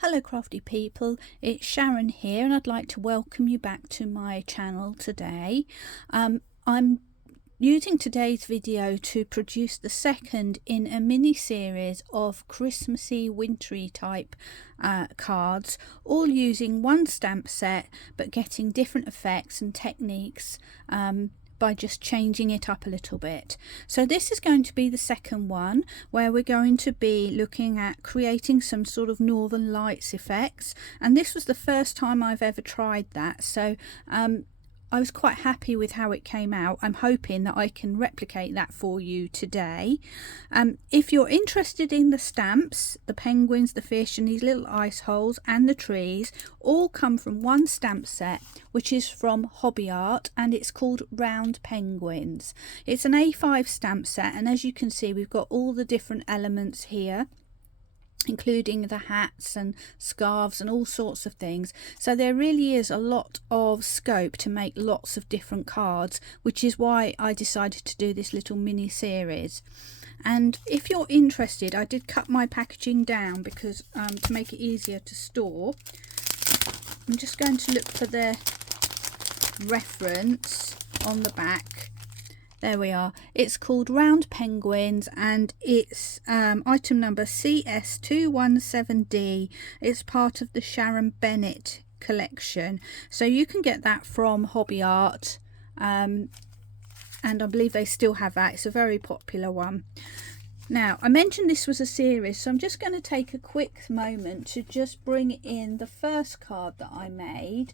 Hello crafty people, it's Sharon here and I'd like to welcome you back to my channel today. I'm using today's video to produce the second in a mini series of Christmassy wintry type cards, all using one stamp set but getting different effects and techniques by just changing it up a little bit. So this is going to be the second one, where we're going to be looking at creating some sort of northern lights effects, and this was the first time I've ever tried that, so I was quite happy with how it came out. I'm hoping that I can replicate that for you today. If you're interested in the stamps, the penguins, the fish and these little ice holes and the trees all come from one stamp set, which is from Hobbyart, and it's called Round Penguins. It's an A5 stamp set, and as you can see we've got all the different elements here, including the hats and scarves and all sorts of things. So there really is a lot of scope to make lots of different cards, which is why I decided to do this little mini series. And if you're interested, I did cut my packaging down because to make it easier to store. I'm just going to look for the reference on the back. There we are. It's called Round Penguins and it's item number CS217D. It's part of the Sharon Bennett collection. So you can get that from Hobbyart, and I believe they still have that. It's a very popular one. Now, I mentioned this was a series, so I'm just going to take a quick moment to just bring in the first card that I made.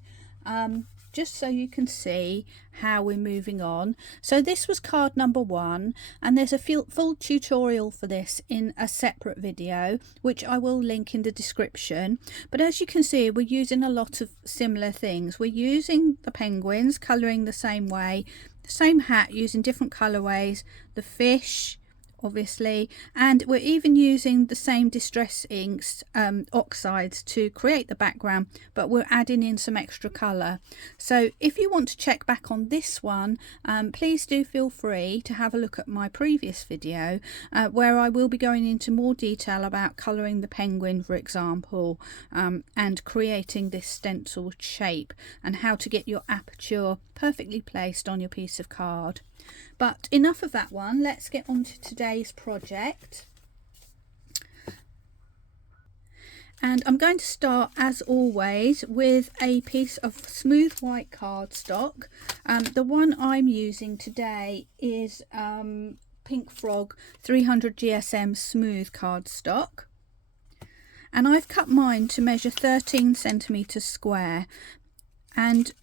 Just so you can see how we're moving on. So this was card number 1, and there's a full tutorial for this in a separate video, which I will link in the description. But as you can see, we're using a lot of similar things. We're using the penguins, colouring the same way, the same hat using different colourways, the fish obviously, and we're even using the same distress inks, oxides, to create the background, but we're adding in some extra colour. So if you want to check back on this one, please do feel free to have a look at my previous video, where I will be going into more detail about colouring the penguin, for example, and creating this stenciled shape and how to get your aperture perfectly placed on your piece of card. But enough of that one, let's get on to today's project. And I'm going to start, as always, with a piece of smooth white cardstock. The one I'm using today is Pink Frog 300 GSM smooth cardstock. And I've cut mine to measure 13 centimetres square. And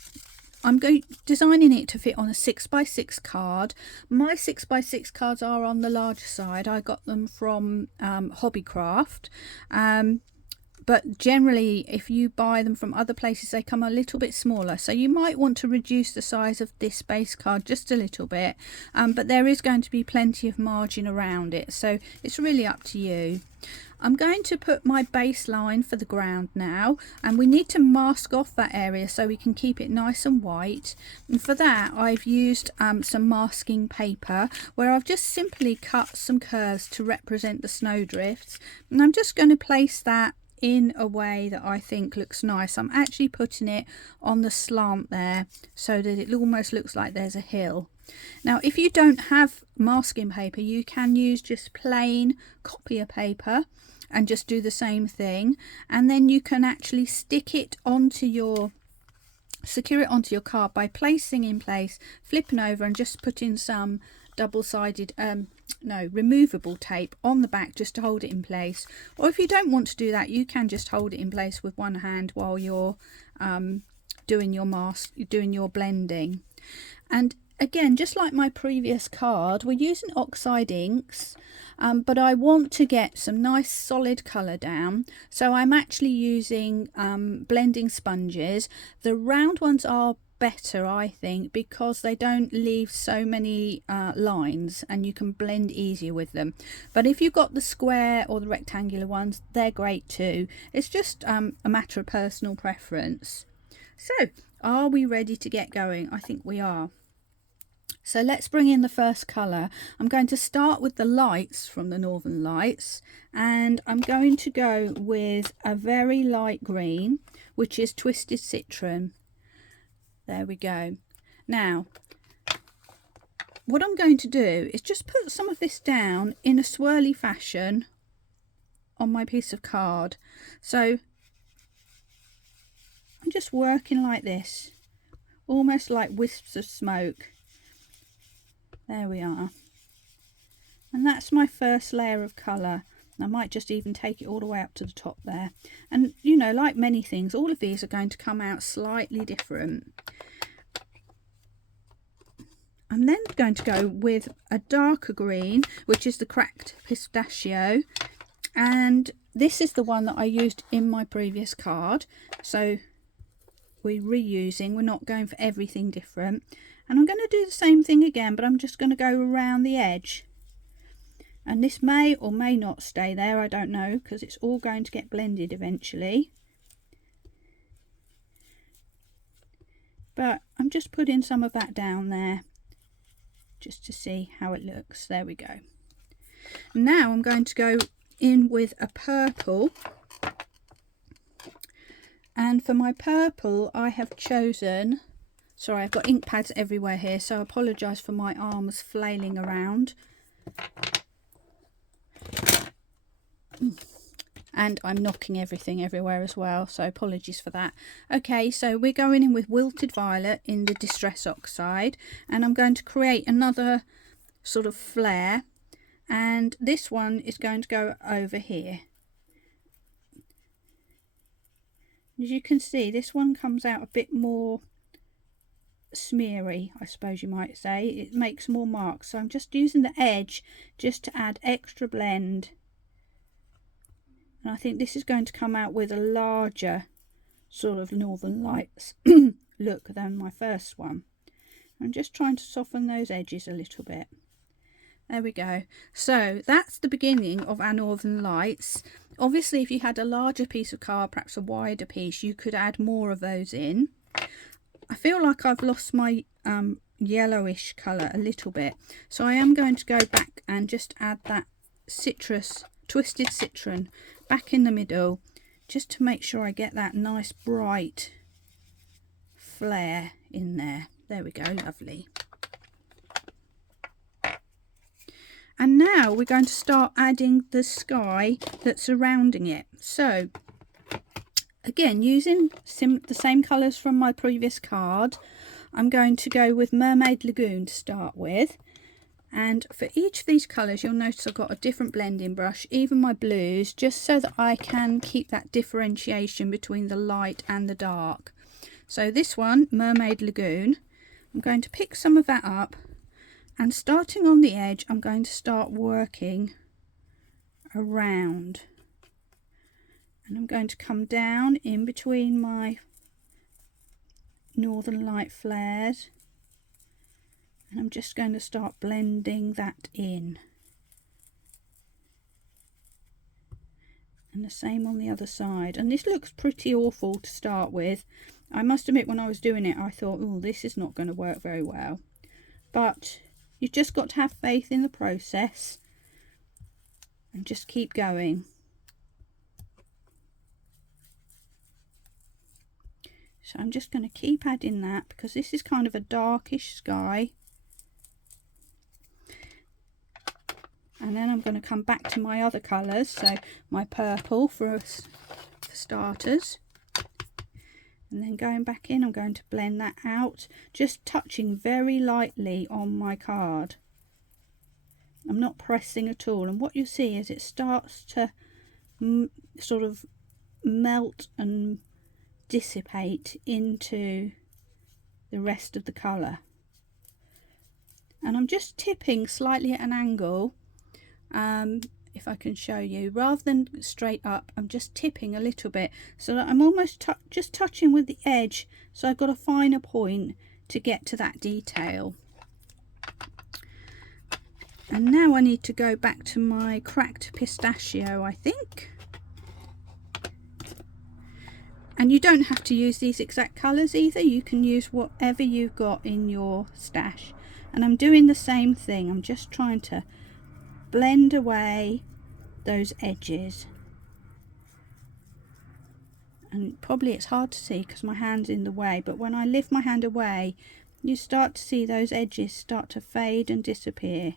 I'm designing it to fit on a 6x6 card. My 6x6 cards are on the larger side. I got them from Hobbycraft. But generally, if you buy them from other places, they come a little bit smaller. So you might want to reduce the size of this base card just a little bit. But there is going to be plenty of margin around it. So it's really up to you. I'm going to put my baseline for the ground now, and we need to mask off that area so we can keep it nice and white. And for that I've used some masking paper, where I've just simply cut some curves to represent the snowdrifts, and I'm just going to place that in a way that I think looks nice. I'm actually putting it on the slant there so that it almost looks like there's a hill. Now, if you don't have masking paper, you can use just plain copier paper and just do the same thing, and then you can actually stick it onto your, secure it onto your card by placing in place, flipping over and just putting some double-sided removable tape on the back just to hold it in place. Or if you don't want to do that, you can just hold it in place with one hand while you're doing your blending. And again, just like my previous card, we're using oxide inks, but I want to get some nice solid colour down, so I'm actually using blending sponges. The round ones are better, I think, because they don't leave so many lines and you can blend easier with them. But if you've got the square or the rectangular ones, they're great too. It's just a matter of personal preference. So, are we ready to get going? I think we are. So let's bring in the first colour. I'm going to start with the lights from the Northern Lights, and I'm going to go with a very light green, which is Twisted Citron. There we go. Now, what I'm going to do is just put some of this down in a swirly fashion on my piece of card. So I'm just working like this, almost like wisps of smoke. There we are. And that's my first layer of colour. I might just even take it all the way up to the top there. And you know, like many things, all of these are going to come out slightly different. I'm then going to go with a darker green, which is the Cracked Pistachio. And this is the one that I used in my previous card. So we're reusing, we're not going for everything different. And I'm going to do the same thing again, but I'm just going to go around the edge. And this may or may not stay there, I don't know, because it's all going to get blended eventually. But I'm just putting some of that down there, just to see how it looks. There we go. Now I'm going to go in with a purple. And for my purple, I have chosen... Sorry, I've got ink pads everywhere here, so I apologise for my arms flailing around. And I'm knocking everything everywhere as well, so apologies for that. Okay, so we're going in with Wilted Violet in the Distress Oxide, and I'm going to create another sort of flare, and this one is going to go over here. As you can see, this one comes out a bit more smeary, I suppose you might say. It makes more marks, so I'm just using the edge just to add extra blend. And I think this is going to come out with a larger sort of Northern Lights look than my first one. I'm just trying to soften those edges a little bit. There we go. So that's the beginning of our Northern Lights. Obviously, if you had a larger piece of card, perhaps a wider piece, you could add more of those in. I feel like I've lost my yellowish colour a little bit, so I am going to go back and just add that Twisted Citron back in the middle, just to make sure I get that nice bright flare in there. There we go, lovely. And now we're going to start adding the sky that's surrounding it. So again, using the same colours from my previous card, I'm going to go with Mermaid Lagoon to start with. And for each of these colours, you'll notice I've got a different blending brush, even my blues, just so that I can keep that differentiation between the light and the dark. So this one, Mermaid Lagoon, I'm going to pick some of that up, and starting on the edge, I'm going to start working around. And I'm going to come down in between my Northern Light flares, and I'm just going to start blending that in. And the same on the other side. And this looks pretty awful to start with. I must admit, when I was doing it, I thought, oh, this is not going to work very well. But you've just got to have faith in the process and just keep going. So I'm just going to keep adding that, because this is kind of a darkish sky. And then I'm going to come back to my other colours, so my purple for starters. And then going back in, I'm going to blend that out, just touching very lightly on my card. I'm not pressing at all. And what you see is it starts to sort of melt and dissipate into the rest of the colour. And I'm just tipping slightly at an angle. If I can show you, rather than straight up, I'm just tipping a little bit so that I'm almost just touching with the edge, so I've got a finer point to get to that detail. And now I need to go back to my Cracked Pistachio, I think. And you don't have to use these exact colours either, you can use whatever you've got in your stash. And I'm doing the same thing. I'm just trying to blend away those edges. And probably it's hard to see because my hand's in the way, but when I lift my hand away, you start to see those edges start to fade and disappear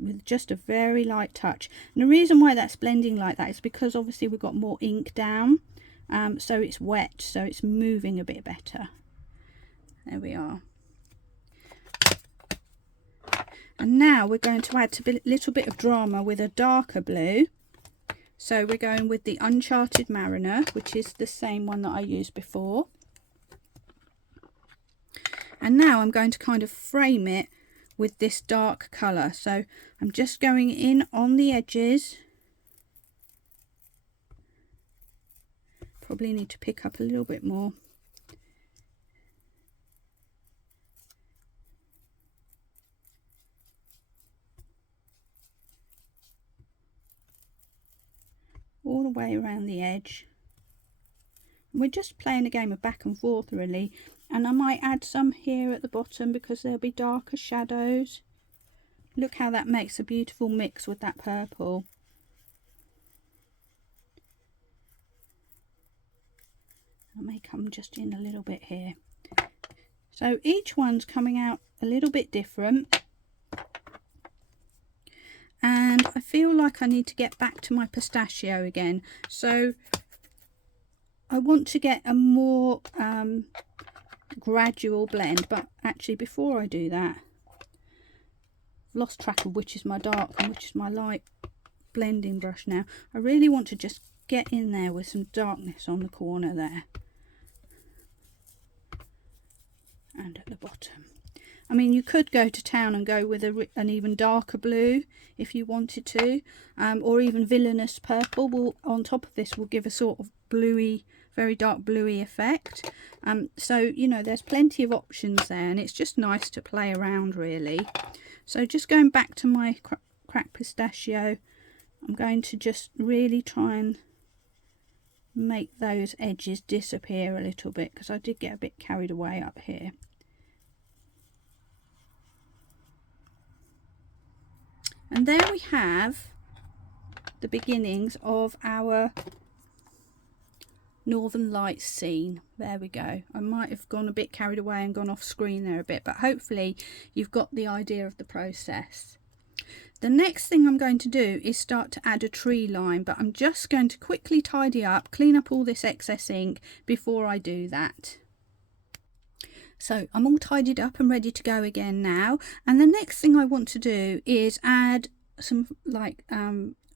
with just a very light touch. And the reason why that's blending like that is because obviously we've got more ink down, so it's wet, so it's moving a bit better. There we are. And now we're going to add a little bit of drama with a darker blue. So we're going with the Uncharted Mariner, which is the same one that I used before. And now I'm going to kind of frame it with this dark colour. So I'm just going in on the edges. Probably need to pick up a little bit more. All the way around the edge. And we're just playing a game of back and forth really, and I might add some here at the bottom because there'll be darker shadows. Look how that makes a beautiful mix with that purple. I may come just in a little bit here. So each one's coming out a little bit different. And I feel like I need to get back to my pistachio again. So I want to get a more gradual blend. But actually before I do that, I've lost track of which is my dark and which is my light blending brush now. I really want to just get in there with some darkness on the corner there. And at the bottom. I mean, you could go to town and go with an even darker blue if you wanted to, or even villainous purple will, on top of this, will give a sort of bluey, very dark bluey effect. So, you know, there's plenty of options there, and it's just nice to play around really. So just going back to my cracked pistachio, I'm going to just really try and make those edges disappear a little bit because I did get a bit carried away up here. And there we have the beginnings of our Northern Lights scene. There we go. I might have gone a bit carried away and gone off screen there a bit, but hopefully you've got the idea of the process. The next thing I'm going to do is start to add a tree line, but I'm just going to quickly tidy up, clean up all this excess ink before I do that. So I'm all tidied up and ready to go again now, and the next thing I want to do is add some like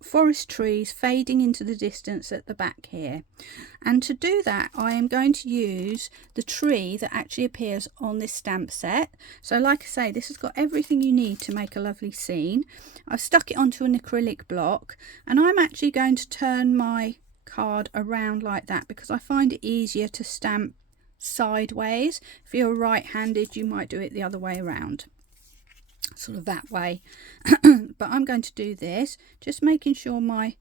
forest trees fading into the distance at the back here. And to do that I am going to use the tree that actually appears on this stamp set. So like I say, this has got everything you need to make a lovely scene. I've stuck it onto an acrylic block, and I'm actually going to turn my card around like that because I find it easier to stamp sideways. If you're right-handed, you might do it the other way around, sort of that way. But I'm going to do this, just making sure my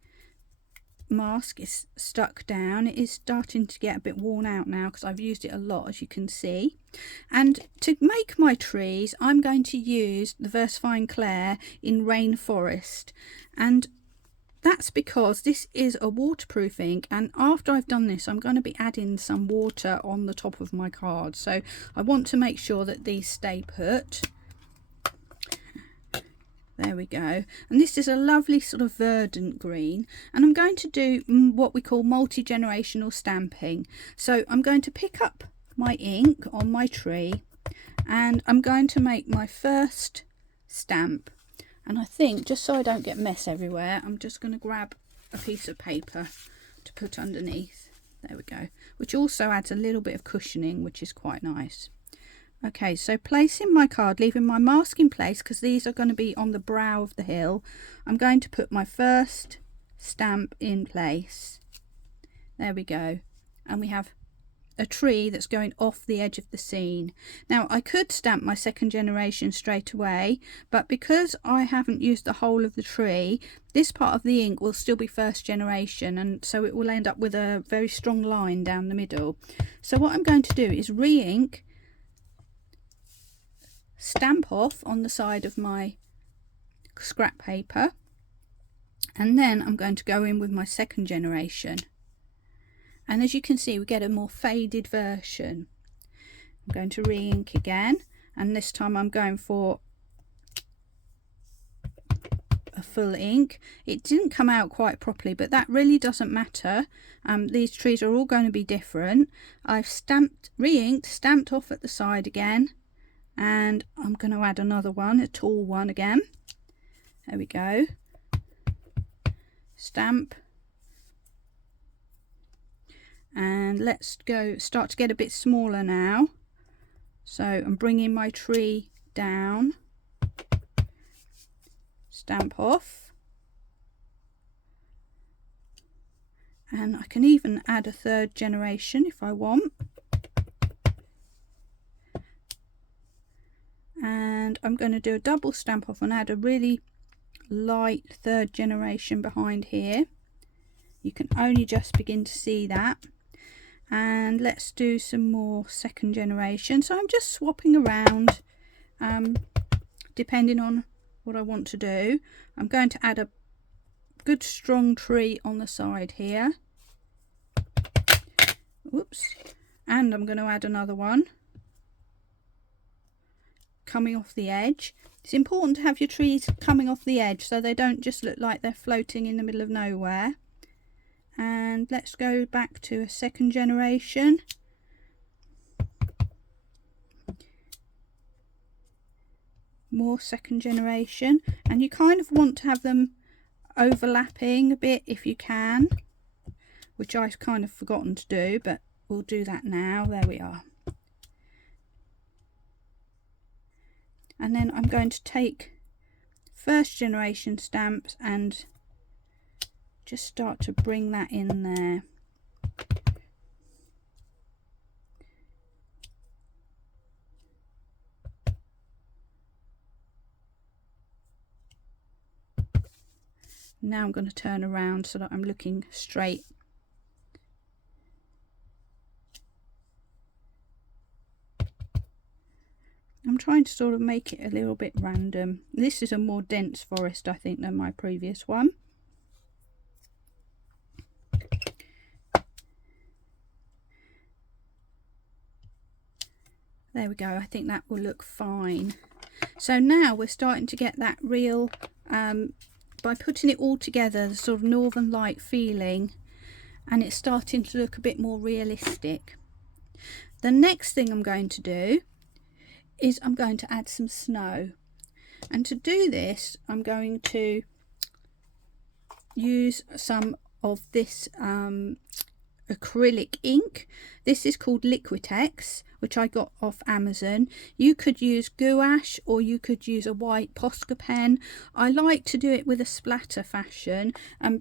mask is stuck down. It is starting to get a bit worn out now because I've used it a lot, as you can see. And to make my trees, I'm going to use the VersaFine Clair in Rainforest, and that's because this is a waterproof ink, and after I've done this I'm going to be adding some water on the top of my card, so I want to make sure that these stay put. There we go. And this is a lovely sort of verdant green, and I'm going to do what we call multi-generational stamping. So I'm going to pick up my ink on my tree and I'm going to make my first stamp. And I think, just so I don't get mess everywhere, I'm just going to grab a piece of paper to put underneath. There we go. Which also adds a little bit of cushioning, which is quite nice. Okay, so placing my card, leaving my mask in place, because these are going to be on the brow of the hill, I'm going to put my first stamp in place. There we go. And we have a tree that's going off the edge of the scene. Now I could stamp my second generation straight away, but because I haven't used the whole of the tree, this part of the ink will still be first generation, and so it will end up with a very strong line down the middle. So what I'm going to do is re-ink stamp off on the side of my scrap paper, and then I'm going to go in with my second generation, and as you can see we get a more faded version. I'm going to re-ink again, and this time I'm going for a full ink. It didn't come out quite properly, but that really doesn't matter. These trees are all going to be different. I've re-inked, stamped off at the side again, and I'm going to add another one, a tall one again. There we go. Stamp, and let's go start to get a bit smaller now. So I'm bringing my tree down, stamp off, and I can even add a third generation if I want. And I'm going to do a double stamp off and add a really light third generation behind here. You can only just begin to see that. And let's do some more second generation. So I'm just swapping around depending on what I want to do. I'm going to add a good strong tree on the side here. Oops. And I'm going to add another one coming off the edge. It's important to have your trees coming off the edge so they don't just look like they're floating in the middle of nowhere. And let's go back to a second generation. More second generation, and you kind of want to have them overlapping a bit if you can, which I've kind of forgotten to do, but we'll do that now. There we are. And then I'm going to take first generation stamps and just start to bring that in there. Now I'm going to turn around so that I'm looking straight. I'm trying to sort of make it a little bit random. This is a more dense forest, I think, than my previous one. There we go. I think that will look fine. So now we're starting to get that real, by putting it all together, the sort of northern light feeling, and it's starting to look a bit more realistic. The next thing I'm going to do is I'm going to add some snow, and to do this I'm going to use some of this acrylic ink. This is called Liquitex, which I got off Amazon. You could use gouache or you could use a white Posca pen. I like to do it with a splatter fashion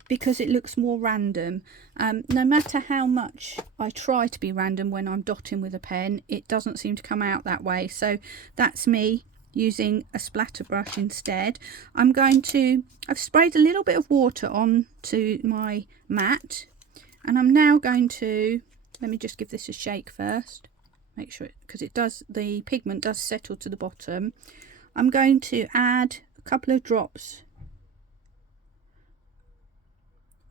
because it looks more random. No matter how much I try to be random when I'm dotting with a pen, it doesn't seem to come out that way. So that's me using a splatter brush instead. I've sprayed a little bit of water onto my mat, and I'm now going to, let me just give this a shake first, make sure, because the pigment does settle to the bottom. I'm going to add a couple of drops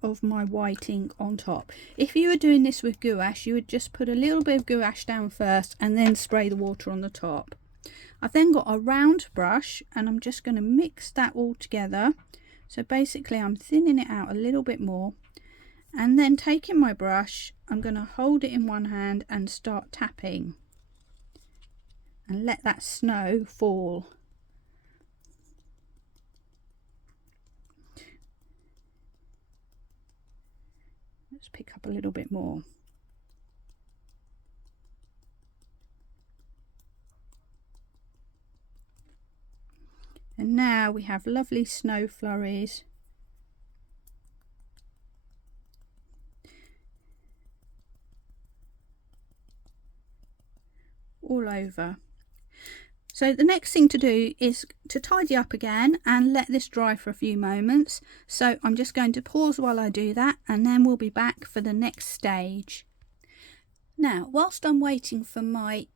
of my white ink on top. If you were doing this with gouache, you would just put a little bit of gouache down first and then spray the water on the top. I've then got a round brush, and I'm just going to mix that all together. So basically I'm thinning it out a little bit more, and then taking my brush, I'm going to hold it in one hand and start tapping and let that snow fall. Let's pick up a little bit more. And now we have lovely snow flurries. All over. So the next thing to do is to tidy up again and let this dry for a few moments. So I'm just going to pause while I do that, and then we'll be back for the next stage. Now, whilst I'm waiting for my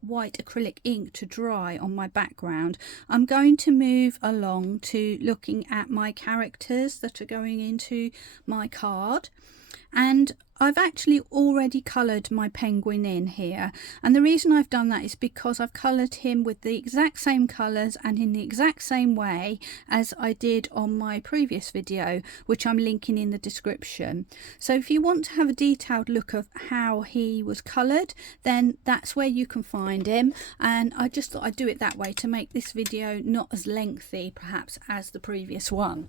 white acrylic ink to dry on my background, I'm going to move along to looking at my characters that are going into my card. And I've actually already coloured my penguin in here, and the reason I've done that is because I've coloured him with the exact same colours and in the exact same way as I did on my previous video, which I'm linking in the description. So if you want to have a detailed look of how he was coloured, then that's where you can find him, and I just thought I'd do it that way to make this video not as lengthy perhaps as the previous one.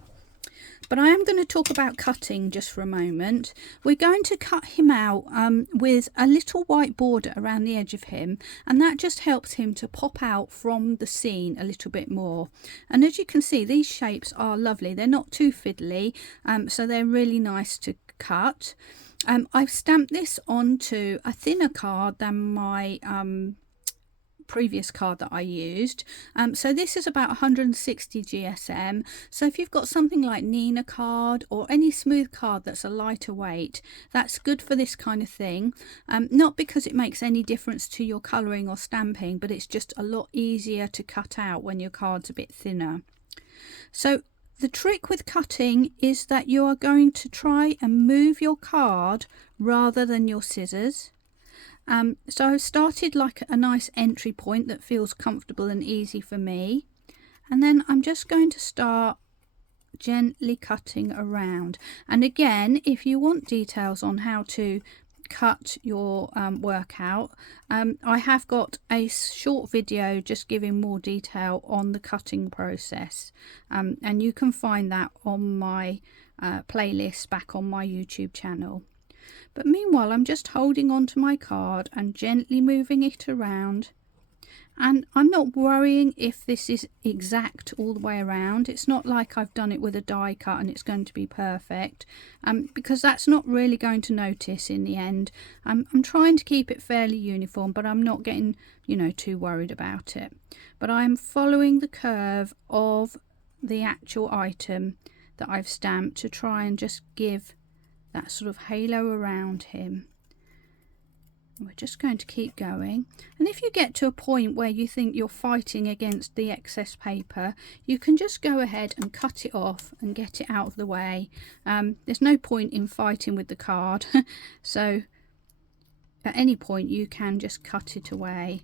But I am going to talk about cutting just for a moment. We're going to cut him out with a little white border around the edge of him, and that just helps him to pop out from the scene a little bit more. And as you can see, these shapes are lovely. They're not too fiddly, so they're really nice to cut. I've stamped this onto a thinner card than my previous card that I used. So this is about 160 GSM. So if you've got something like Nina card or any smooth card that's a lighter weight, that's good for this kind of thing. Not because it makes any difference to your colouring or stamping, but it's just a lot easier to cut out when your card's a bit thinner. So the trick with cutting is that you are going to try and move your card rather than your scissors. So I've started like a nice entry point that feels comfortable and easy for me, and then I'm just going to start gently cutting around. And again, if you want details on how to cut your work out, I have got a short video just giving more detail on the cutting process, and you can find that on my playlist back on my YouTube channel. But meanwhile, I'm just holding on to my card and gently moving it around. And I'm not worrying if this is exact all the way around. It's not like I've done it with a die cut and it's going to be perfect, because that's not really going to notice in the end. I'm trying to keep it fairly uniform, but I'm not getting, you know, too worried about it. But I'm following the curve of the actual item that I've stamped to try and just give that sort of halo around him. We're just going to keep going, and if you get to a point where you think you're fighting against the excess paper, you can just go ahead and cut it off and get it out of the way. There's no point in fighting with the card, so at any point you can just cut it away.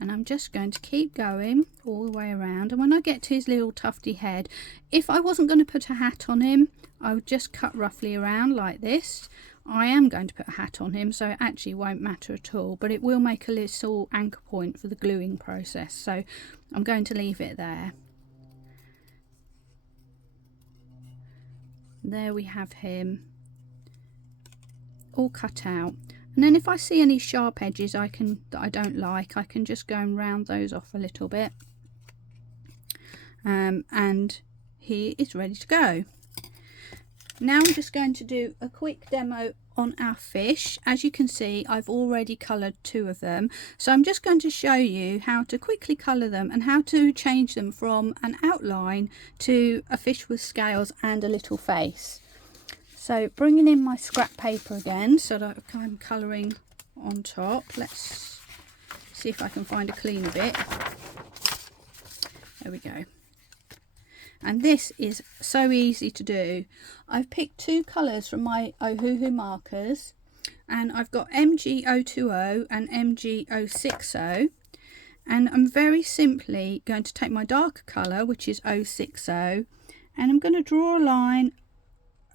And I'm just going to keep going all the way around, and when I get to his little tufty head, if I wasn't going to put a hat on him, I would just cut roughly around like this. I am going to put a hat on him, so it actually won't matter at all, but it will make a little anchor point for the gluing process, so I'm going to leave it there. There we have him all cut out. And then if I see any sharp edges that I don't like, I can just go and round those off a little bit. And he is ready to go. Now I'm just going to do a quick demo on our fish. As you can see, I've already coloured 2 of them. So I'm just going to show you how to quickly colour them and how to change them from an outline to a fish with scales and a little face. So bringing in my scrap paper again so that I'm colouring on top. Let's see if I can find a cleaner bit. There we go. And this is so easy to do. I've picked 2 colours from my Ohuhu markers, and I've got MG020 and MG060, and I'm very simply going to take my darker colour, which is 060, and I'm going to draw a line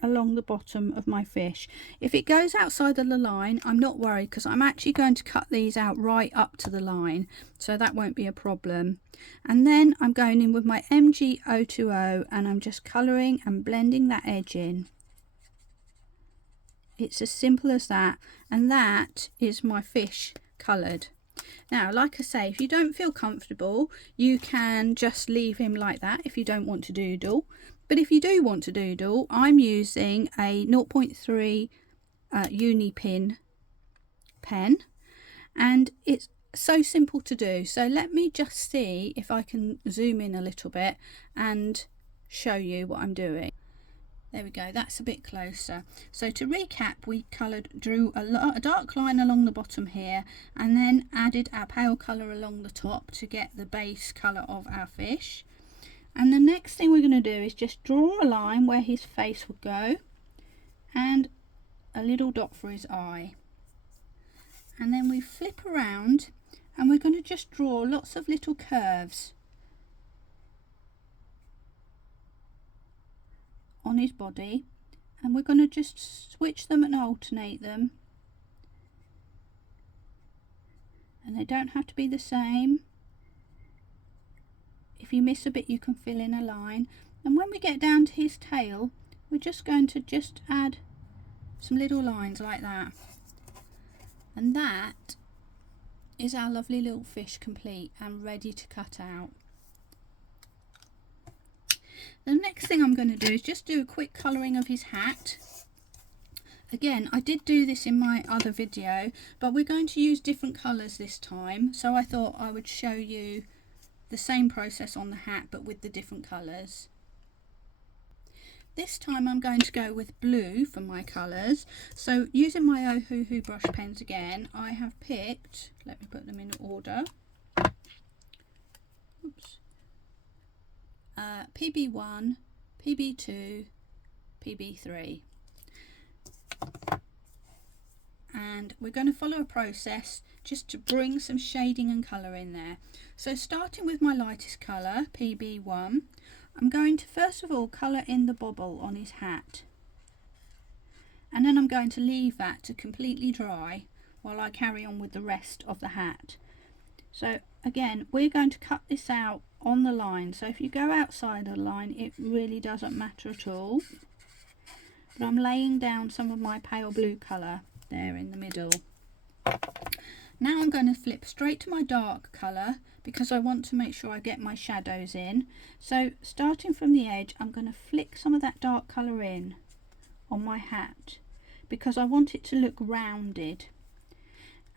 along the bottom of my fish. If it goes outside of the line, I'm not worried, because I'm actually going to cut these out right up to the line, so that won't be a problem. And then I'm going in with my MG020 and I'm just colouring and blending that edge in. It's as simple as that, and that is my fish coloured. Now, like I say, if you don't feel comfortable, you can just leave him like that if you don't want to doodle. But if you do want to doodle, I'm using a 0.3 uni pin pen, and it's so simple to do. So let me just see if I can zoom in a little bit and show you what I'm doing. There we go, that's a bit closer. So to recap, we drew a dark line along the bottom here, and then added our pale colour along the top to get the base colour of our fish. And the next thing we're going to do is just draw a line where his face would go, and a little dot for his eye. And then we flip around, and we're going to just draw lots of little curves on his body, and we're going to just switch them and alternate them, and they don't have to be the same. If you miss a bit, you can fill in a line. And when we get down to his tail, we're just going to add some little lines like that, and that is our lovely little fish complete and ready to cut out. The next thing I'm going to do is just do a quick colouring of his hat. Again, I did do this in my other video, but we're going to use different colours this time, so I thought I would show you the same process on the hat but with the different colours. This time I'm going to go with blue for my colours, so using my Ohuhu brush pens again, I have picked, let me put them in order, oops. PB1, PB2, PB3, and we're going to follow a process just to bring some shading and colour in there. So starting with my lightest colour, PB1, I'm going to first of all colour in the bobble on his hat, and then I'm going to leave that to completely dry while I carry on with the rest of the hat. So again, we're going to cut this out on the line, so if you go outside the line it really doesn't matter at all, but I'm laying down some of my pale blue colour there in the middle. Now I'm going to flip straight to my dark colour because I want to make sure I get my shadows in. So starting from the edge, I'm going to flick some of that dark colour in on my hat because I want it to look rounded,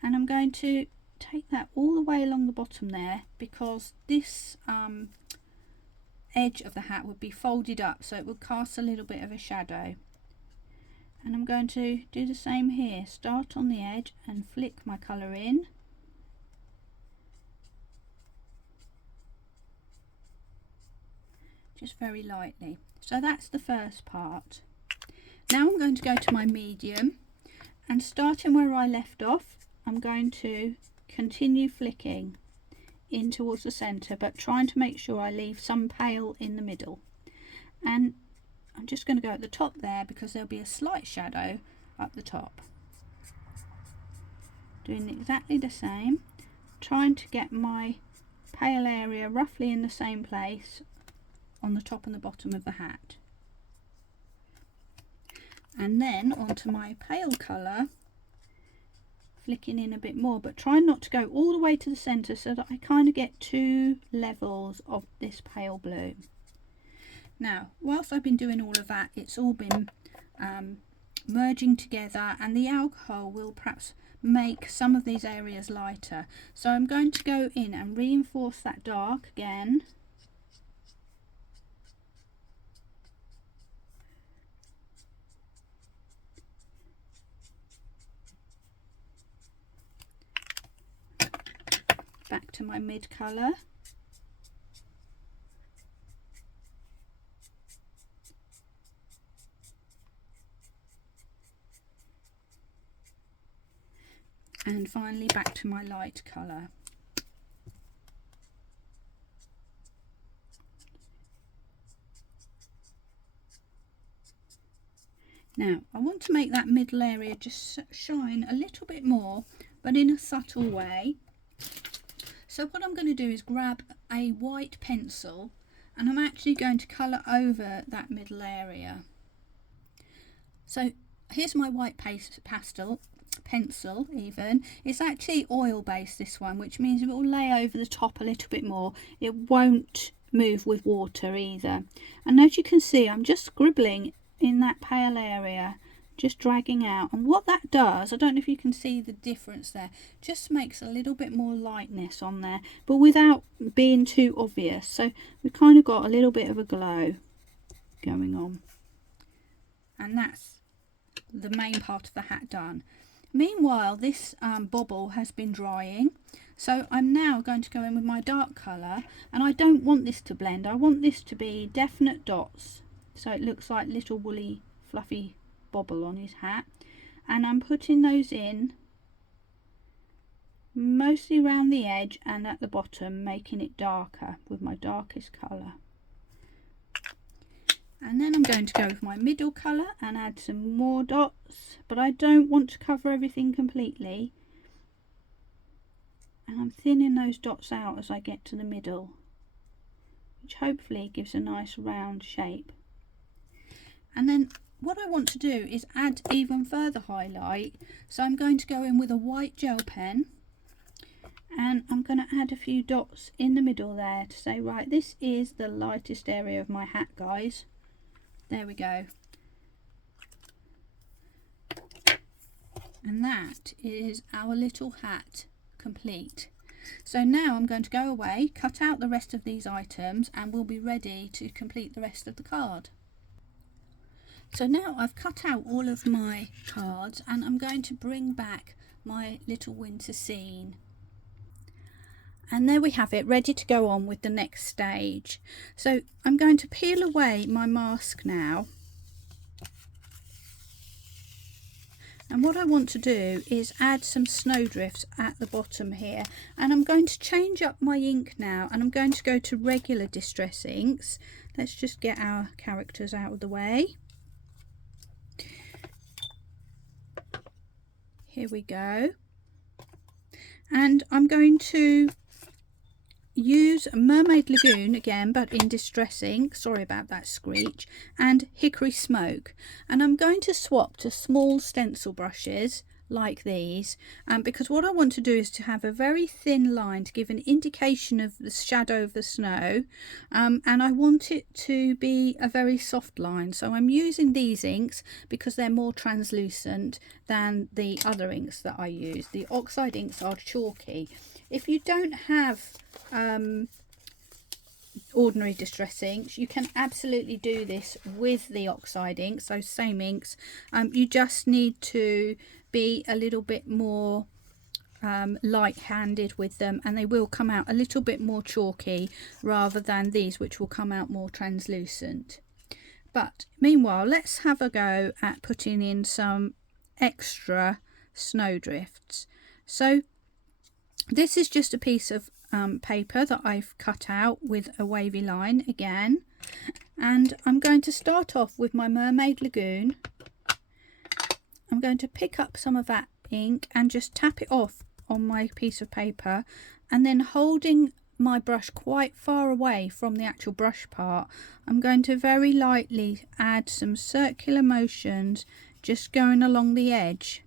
and I'm going to take that all the way along the bottom there because this edge of the hat would be folded up, so it would cast a little bit of a shadow. And I'm going to do the same here, start on the edge and flick my colour in, just very lightly. So that's the first part. Now I'm going to go to my medium, and starting where I left off, I'm going to continue flicking in towards the centre, but trying to make sure I leave some pale in the middle. And I'm just going to go at the top there because there'll be a slight shadow up the top. Doing exactly the same, trying to get my pale area roughly in the same place on the top and the bottom of the hat. And then onto my pale colour, flicking in a bit more, but trying not to go all the way to the centre so that I kind of get two levels of this pale blue. Now, whilst I've been doing all of that, it's all been merging together, and the alcohol will perhaps make some of these areas lighter. So I'm going to go in and reinforce that dark again. Back to my mid colour. And finally back to my light colour. Now I want to make that middle area just shine a little bit more, but in a subtle way. So what I'm going to do is grab a white pencil, and I'm actually going to colour over that middle area. So here's my white pencil even. It's actually oil based, this one, which means it will lay over the top a little bit more. It won't move with water either. And as you can see, I'm just scribbling in that pale area, just dragging out, and what that does, I don't know if you can see the difference there, just makes a little bit more lightness on there, but without being too obvious. So we've kind of got a little bit of a glow going on. and that's the main part of the hat done. Meanwhile, this bobble has been drying, so I'm now going to go in with my dark colour, and I don't want this to blend. I want this to be definite dots, so it looks like little woolly fluffy bobble on his hat, and I'm putting those in mostly around the edge and at the bottom, making it darker with my darkest colour. And then I'm going to go with my middle colour and add some more dots, but I don't want to cover everything completely. And I'm thinning those dots out as I get to the middle, which hopefully gives a nice round shape. And then what I want to do is add even further highlight, so I'm going to go in with a white gel pen, and I'm going to add a few dots in the middle there to say, right, this is the lightest area of my hat, guys. There we go. And that is our little hat complete. So now I'm going to go away, cut out the rest of these items, and we'll be ready to complete the rest of the card. So now I've cut out all of my cards, and I'm going to bring back my little winter scene. And there we have it, ready to go on with the next stage. So I'm going to peel away my mask now. And what I want to do is add some snowdrifts at the bottom here. And I'm going to change up my ink now, and I'm going to go to regular distress inks. Let's just get our characters out of the way. Here we go. And I'm going to use Mermaid Lagoon again, but in distress ink, sorry about that screech, and Hickory Smoke. And I'm going to swap to small stencil brushes like these, because what I want to do is to have a very thin line to give an indication of the shadow of the snow, and I want it to be a very soft line. So I'm using these inks because they're more translucent than the other inks that I use. The oxide inks are chalky. If you don't have ordinary distress inks, you can absolutely do this with the oxide inks, those same inks. You just need to be a little bit more light-handed with them, and they will come out a little bit more chalky rather than these, which will come out more translucent. But meanwhile, let's have a go at putting in some extra snowdrifts. So this is just a piece of paper that I've cut out with a wavy line again, and I'm going to start off with my Mermaid Lagoon. I'm going to pick up some of that ink and just tap it off on my piece of paper, and then holding my brush quite far away from the actual brush part, I'm going to very lightly add some circular motions just going along the edge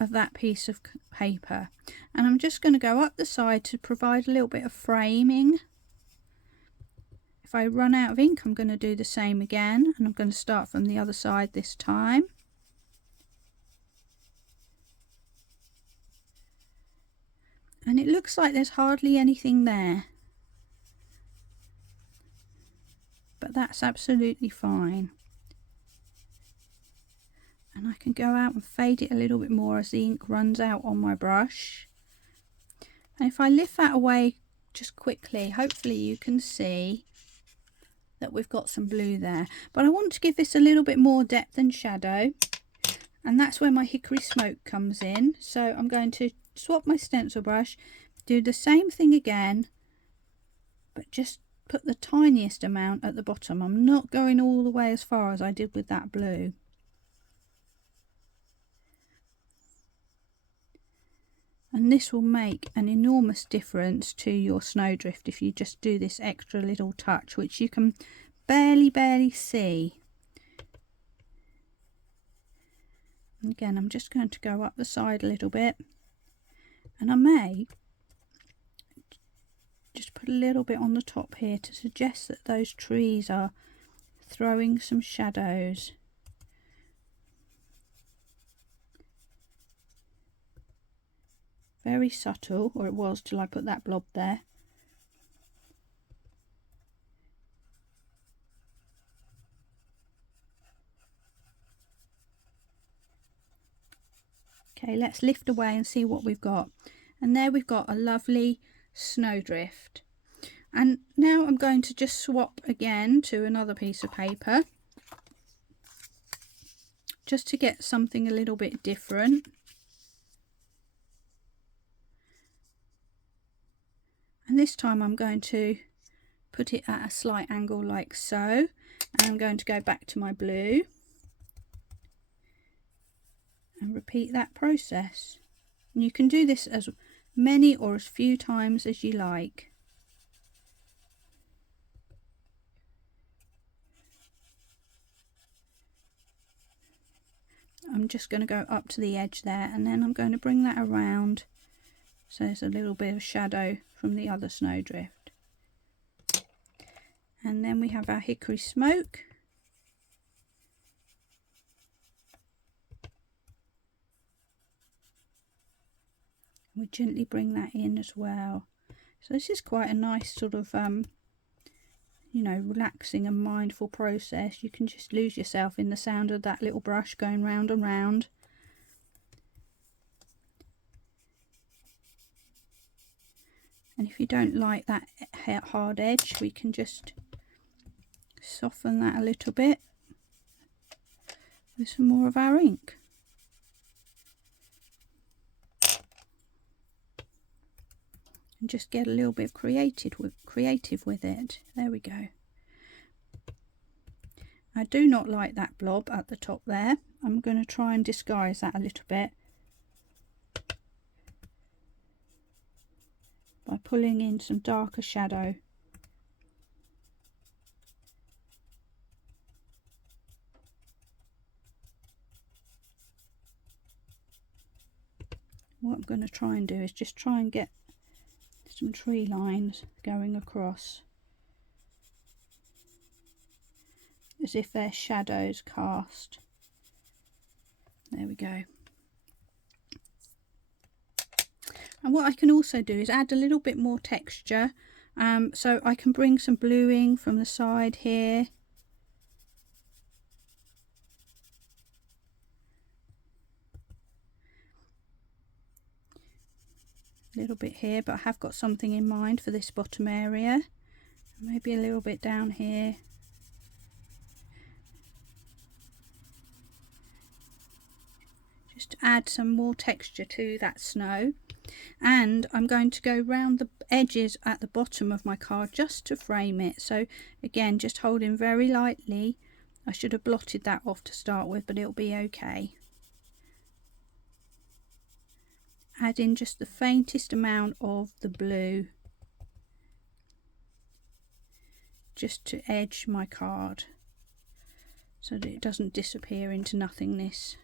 of that piece of paper, and I'm just going to go up the side to provide a little bit of framing. If I run out of ink, I'm going to do the same again, and I'm going to start from the other side this time. And it looks like there's hardly anything there, but that's absolutely fine. And I can go out and fade it a little bit more as the ink runs out on my brush. And if I lift that away just quickly, hopefully you can see that we've got some blue there. But I want to give this a little bit more depth and shadow, and that's where my Hickory Smoke comes in. So I'm going to swap my stencil brush, do the same thing again, but just put the tiniest amount at the bottom. I'm not going all the way as far as I did with that blue. And this will make an enormous difference to your snowdrift if you just do this extra little touch, which you can barely see. And again, I'm just going to go up the side a little bit, and I may just put a little bit on the top here to suggest that those trees are throwing some shadows. Very subtle, or it was till I put that blob there. Okay, let's lift away and see what we've got. And there we've got a lovely snowdrift. And now I'm going to just swap again to another piece of paper, just to get something a little bit different. And this time I'm going to put it at a slight angle like so. And I'm going to go back to my blue and repeat that process. And you can do this as many or as few times as you like. I'm just going to go up to the edge there, and then I'm going to bring that around so there's a little bit of shadow from the other snowdrift. And then we have our hickory smoke. We gently bring that in as well. So this is quite a nice sort of you know, relaxing and mindful process. You can just lose yourself in the sound of that little brush going round and round. And if you don't like that hard edge, we can just soften that a little bit with some more of our ink. And just get a little bit creative with it. There we go. I do not like that blob at the top there. I'm going to try and disguise that a little bit by pulling in some darker shadow. What I'm going to try and do is just try and get some tree lines going across, as if they're shadows cast. There we go. And what I can also do is add a little bit more texture, so I can bring some bluing from the side here. A little bit here, but I have got something in mind for this bottom area. Maybe a little bit down here. Just to add some more texture to that snow. And I'm going to go round the edges at the bottom of my card just to frame it. So again, just holding very lightly. I should have blotted that off to start with, but it'll be okay. Add in just the faintest amount of the blue, just to edge my card so that it doesn't disappear into nothingness.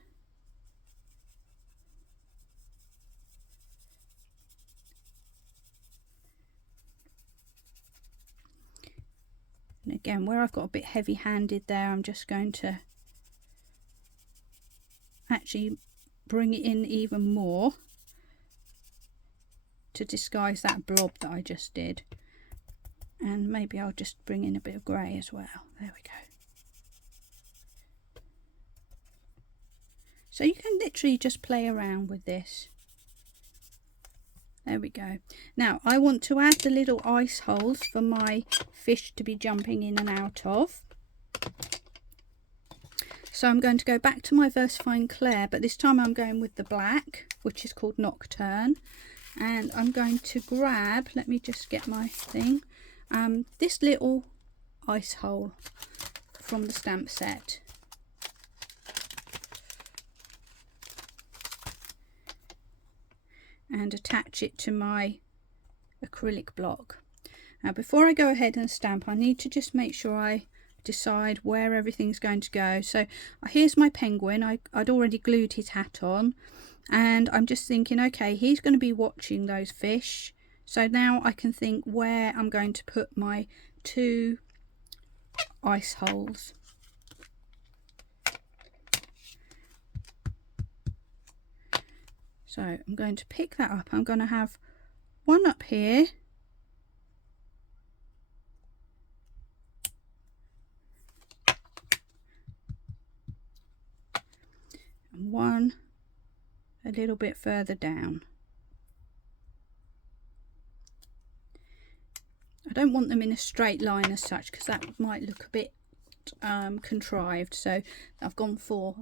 And again, where I've got a bit heavy handed there, I'm just going to actually bring it in even more to disguise that blob that I just did. And maybe I'll just bring in a bit of grey as well. There we go. So you can literally just play around with this. There we go. Now I want to add the little ice holes for my fish to be jumping in and out of. So I'm going to go back to my VersaFine Clair, but this time I'm going with the black, which is called Nocturne. And I'm going to grab, let me just get my thing, this little ice hole from the stamp set. And attach it to my acrylic block. Now before I go ahead and stamp, I need to just make sure I decide where everything's going to go. So here's my penguin. I'd already glued his hat on, and I'm just thinking, okay, he's going to be watching those fish. So now I can think where I'm going to put my two ice holes. So I'm going to pick that up. I'm going to have one up here, and one a little bit further down. I don't want them in a straight line as such, because that might look a bit contrived, so I've gone for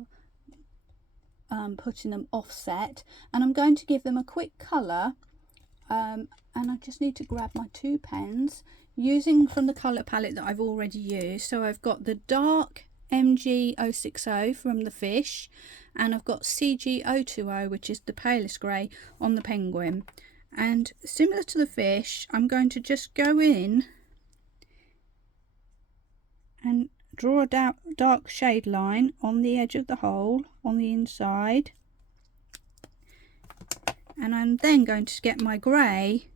putting them offset, and I'm going to give them a quick colour, and I just need to grab my 2 pens using from the colour palette that I've already used. So I've got the dark MG060 from the fish, and I've got CG020, which is the palest grey, on the penguin. And similar to the fish, I'm going to just go in and draw a dark shade line on the edge of the hole on the inside, and I'm then going to get my grey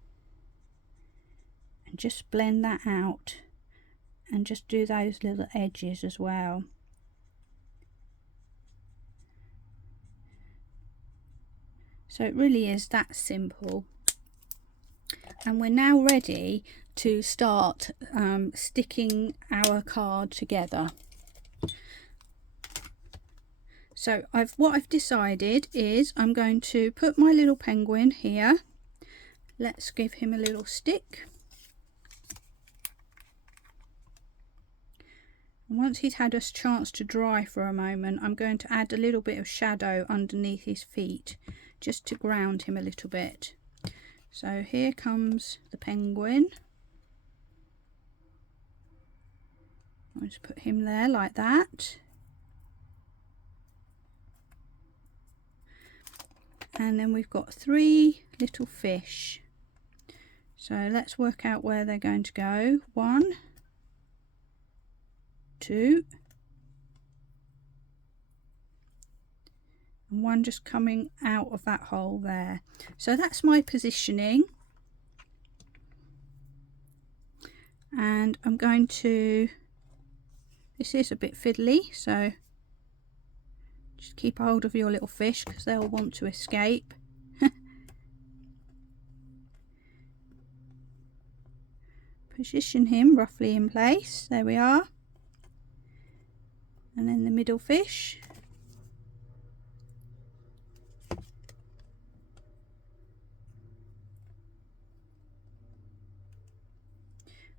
and just blend that out and just do those little edges as well. So it really is that simple. And we're now ready to start sticking our card together. So what I've decided is I'm going to put my little penguin here. Let's give him a little stick. And once he's had a chance to dry for a moment, I'm going to add a little bit of shadow underneath his feet, just to ground him a little bit. So here comes the penguin. I'll just put him there like that. And then we've got 3 little fish. So let's work out where they're going to go. 1, 2, and 1 just coming out of that hole there. So that's my positioning. And I'm going to, this is a bit fiddly, so just keep hold of your little fish because they'll want to escape. Position him roughly in place. There we are. And then the middle fish.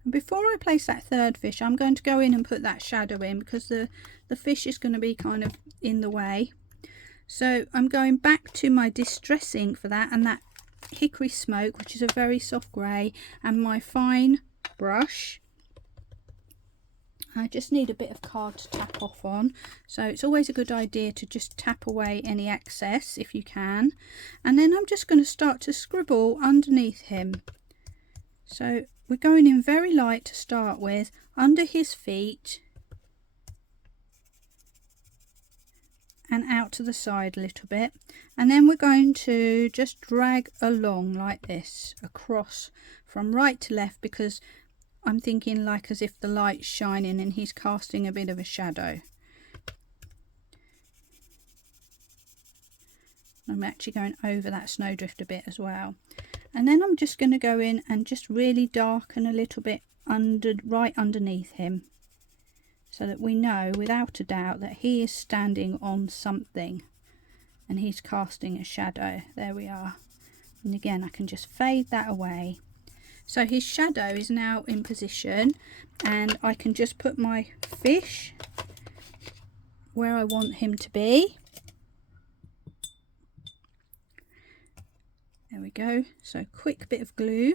And before I place that 3rd fish, I'm going to go in and put that shadow in, because the fish is going to be kind of in the way. So I'm going back to my distressing for that, and that hickory smoke, which is a very soft grey, and my fine brush. I just need a bit of card to tap off on, so it's always a good idea to just tap away any excess if you can. And then I'm just going to start to scribble underneath him. So we're going in very light to start with, under his feet and out to the side a little bit, and then we're going to just drag along like this across from right to left, because I'm thinking like as if the light's shining and he's casting a bit of a shadow. I'm actually going over that snowdrift a bit as well. And then I'm just going to go in and just really darken a little bit right underneath him, so that we know without a doubt that he is standing on something and he's casting a shadow. There we are. And again, I can just fade that away. So his shadow is now in position, and I can just put my fish where I want him to be. There we go. So quick bit of glue.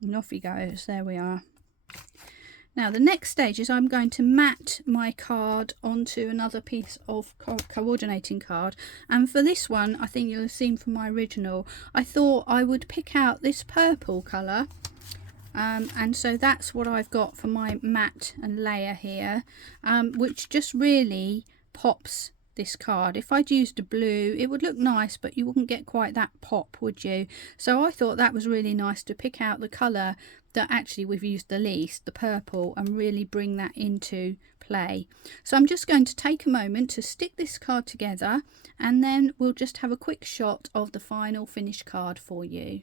And off he goes. There we are. Now the next stage is I'm going to mat my card onto another piece of coordinating card, and for this one, I think you'll have seen from my original, I thought I would pick out this purple colour, and so that's what I've got for my mat and layer here, which just really pops this card. If I'd used a blue, it would look nice, but you wouldn't get quite that pop, would you? So I thought that was really nice to pick out the colour that actually we've used the least, the purple, and really bring that into play. So I'm just going to take a moment to stick this card together, and then we'll just have a quick shot of the final finished card for you.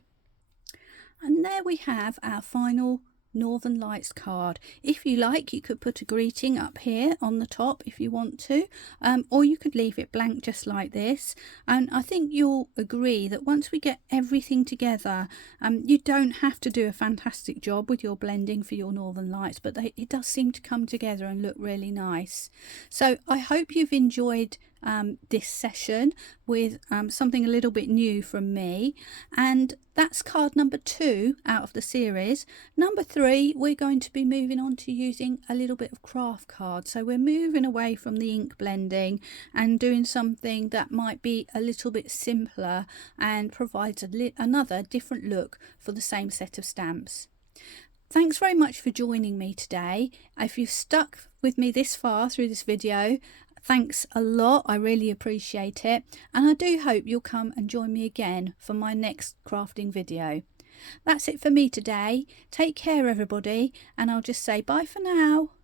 And there we have our final Northern Lights card. If you like, you could put a greeting up here on the top if you want to, or you could leave it blank just like this. And I think you'll agree that once we get everything together, you don't have to do a fantastic job with your blending for your Northern Lights, but it does seem to come together and look really nice. So I hope you've enjoyed this session with something a little bit new from me, and that's card number 2 out of the series. Number 3, we're going to be moving on to using a little bit of craft cards, so we're moving away from the ink blending and doing something that might be a little bit simpler and provides another different look for the same set of stamps. Thanks very much for joining me today. If you've stuck with me this far through this video, thanks a lot, I really appreciate it, and I do hope you'll come and join me again for my next crafting video. That's it for me today. Take care everybody, and I'll just say bye for now.